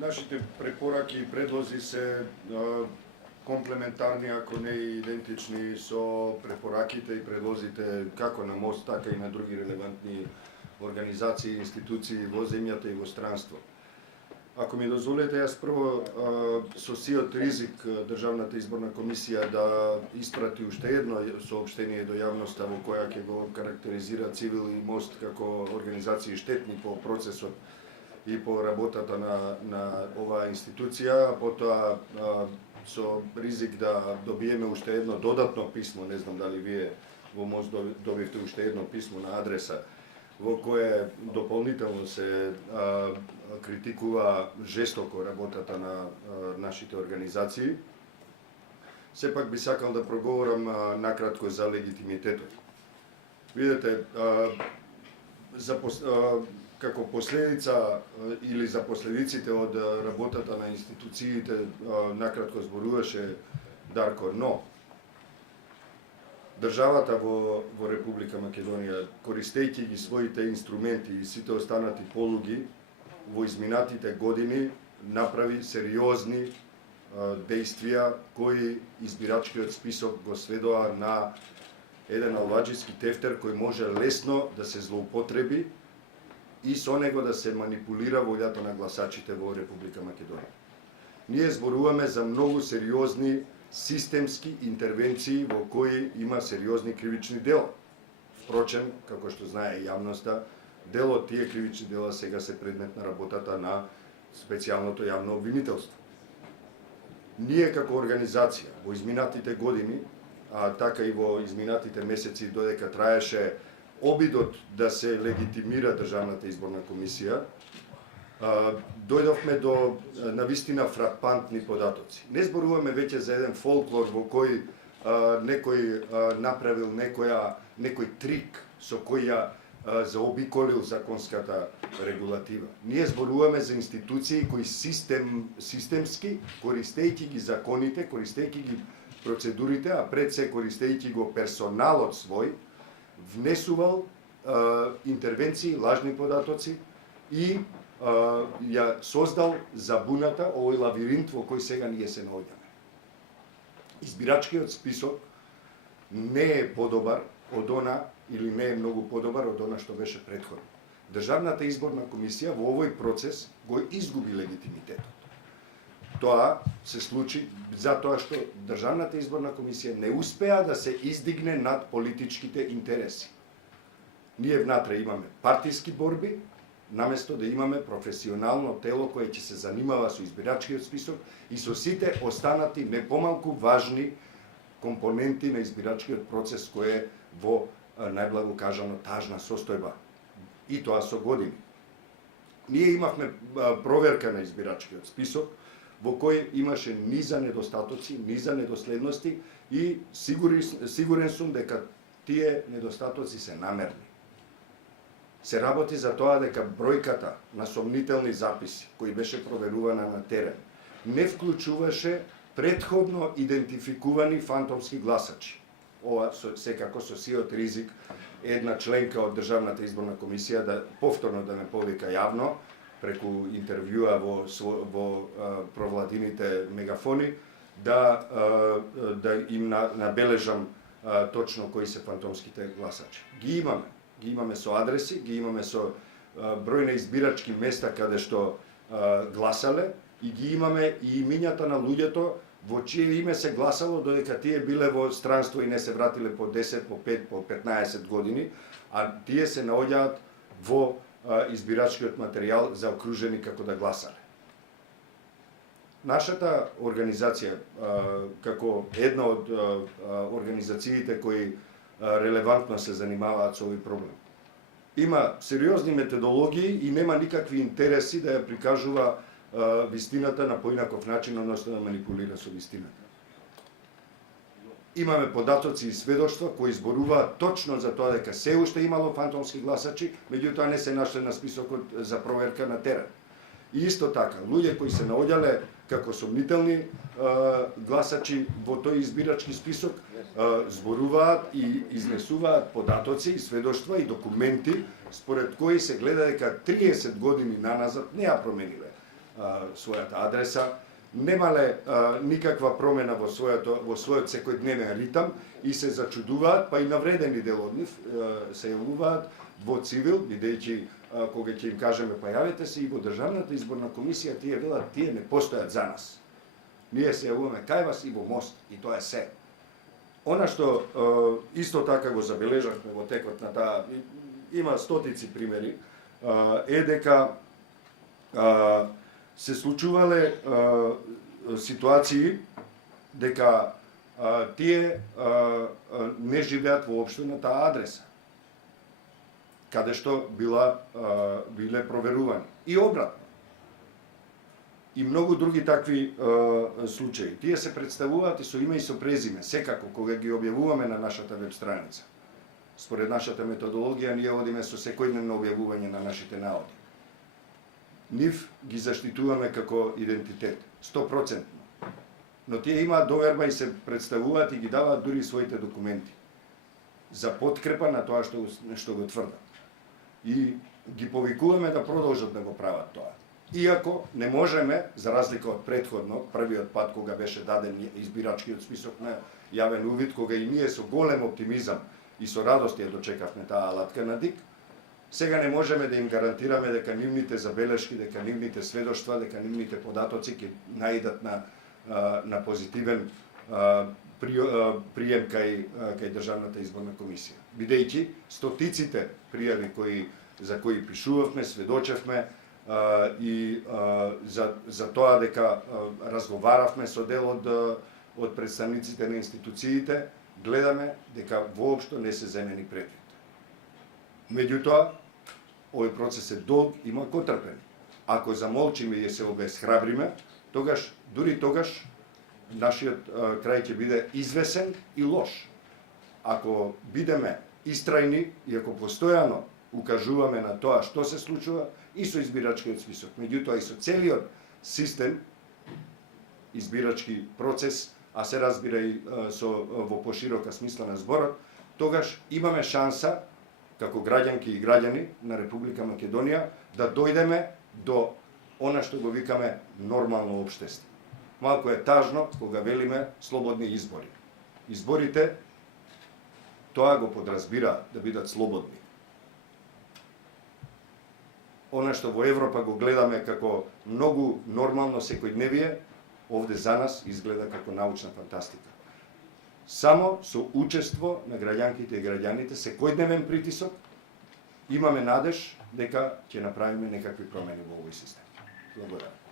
Нашите препораки и предлози се комплементарни, ако не и идентични со препораките и предлозите како на МОСТ, така и на други релевантни организации и институции во земјата и во странство. Ако ми дозволите, јас прво со сиот ризик Државната изборна комисија да испрати уште едно соопштение до јавноста во која ќе го карактеризира Цивил и МОСТ како организации штетни по процесот и по работата на оваа институција, а потоа со ризик да добиеме уште едно додатно писмо, не знам дали вие во МОСТ добивте уште едно писмо на адреса, во кое дополнително се критикува жестоко работата на нашите организации. Сепак би сакал да проговорам накратко за легитимитетот. Видете, како последица или за последиците од работата на институциите накратко зборуваше Дарко, но државата во Република Македонија, користејќи ги своите инструменти и сите останати полуги, во изминатите години направи сериозни действија кои избирачкиот список го сведоа на еден албаџиски тефтер кој може лесно да се злоупотреби и со него да се манипулира волјата на гласачите во Република Македонија. Ние зборуваме за многу сериозни системски интервенции во кои има сериозни кривични дела. Впрочем, како што знае јавноста, дел од тие кривични дела сега се предмет на работата на специјалното јавно обвинителство. Ние како организација во изминатите години, а така и во изминатите месеци додека траеше обидот да се легитимира Државната изборна комисија, дојдовме до навистина фрапантни податоци. Не зборуваме веќе за еден фолклор во кој некој направил некој трик со кој ја заобиколил законската регулатива. Ние зборуваме за институции кои системски, користејќи ги законите, користејќи ги процедурите, а пред се користејќи го персоналот свој, внесувал интервенции, лажни податоци и ја создал забуната, овој лавиринт во кој сега ние се наоѓаме. Избирачкиот список не е подобар од она, или не е многу подобар од она што беше претходно. Државната изборна комисија во овој процес го изгуби легитимитетот. Тоа се случи затоа што Државната изборна комисија не успеа да се издигне над политичките интереси. Ние внатре имаме партиски борби, наместо да имаме професионално тело кое ќе се занимава со избирачкиот список и со сите останати не помалку важни компоненти на избирачкиот процес кој е во најблаго кажано тажна состојба. И тоа со години. Ние имавме проверка на избирачкиот список во кој имаше низа недостатоци, низа недоследности и сигурен сум дека тие недостатоци се намерни. Се работи за тоа дека бројката на сомнителни записи кои беше проверувана на терен не вклучуваше претходно идентификувани фантомски гласачи. Ова секако со сиот ризик една членка од Државната изборна комисија да повторно да ме повика јавно преку интервјуа во провладините мегафони да им набележам точно кои се фантомските гласачи. Ги имаме со адреси, ги имаме со број на избирачки места каде што гласале и ги имаме и имињата на луѓето во чие име се гласало додека тие биле во странство и не се вратиле по 10, по 5, по 15 години, а тие се наоѓаат во избирачкиот материјал заокружени како да гласале. Нашата организација, како една од организациите кои релевантно се занимаваат со овој проблем, има сериозни методологии и нема никакви интереси да ја прикажува вистината на поинаков начин, односно да манипулира со вистината. Имаме податоци и сведоштва кои зборуваат точно за тоа дека се уште имало фантомски гласачи, меѓутоа не се нашле на списокот за проверка на терен. И исто така, луѓе кои се наоѓале како сомнителни гласачи во тој избирачки список зборуваат и изнесуваат податоци и сведоштва и документи според кои се гледа дека 30 години наназад не ја промениле својата адреса, немале никаква промена во својот секојдневен ритам и се зачудуваат, па и навредени дел од нив се јавуваат во цивил, бидејќи кога ќе им кажеме па јавете се и во Државната изборна комисија, тие велат тие не постојат за нас. Ние се јавуваме кај вас и во МОСТ и тоа е се. Она што исто така го забележавме во текот на таа, има стотици примери, е дека се случувале ситуации дека тие не живеат воопшто на таа адреса, каде што биле проверувани. И обратно. И многу други такви случаи. Тие се представуваат и со име и со презиме, секако кога ги објавуваме на нашата веб страница. Според нашата методологија, ние одиме со секојдневно објавување на нашите наоди. Нив ги заштитуваме како идентитет, 100%. Но тие имаат доверба и се представуваат и ги даваат дури своите документи за подкрепа на тоа што го тврдат. И ги повикуваме да продолжат да го прават тоа. Иако не можеме, за разлика од претходно, првиот пат кога беше даден избирачкиот список на јавен увид, кога и ние со голем оптимизам и со радост ја дочекавме таа алатка на ДИК, сега не можеме да им гарантираме дека нивните забелешки, дека нивните сведоштва, дека нивните податоци ќе наидат на позитивен прием кај Државната изборна комисија. Бидејќи стотиците пријави за кои пишувавме, сведочевме и за тоа дека разговаравме со дел од представниците на институциите, гледаме дека воопшто не се земени предвид. Меѓутоа, овој процес е долг и малкотрпен. Ако замолчиме и се обесхрабриме, дури тогаш, нашиот крај ќе биде извесен и лош. Ако бидеме истрајни и ако постојано укажуваме на тоа што се случува и со избирачкиот список, меѓутоа и со целиот систем, избирачки процес, а се разбира и во поширока смисла на зборот, тогаш имаме шанса како граѓанки и граѓани на Република Македонија да дојдеме до она што го викаме нормално општество. Малку е тажно кога велиме слободни избори. Изборите тоа го подразбира да бидат слободни. Она што во Европа го гледаме како многу нормално секојдневие, овде за нас изгледа како научна фантастика. Само со учество на граѓанките и граѓаните, секојдневен притисок, имаме надеж дека ќе направиме некакви промени во овој систем. Благодарам.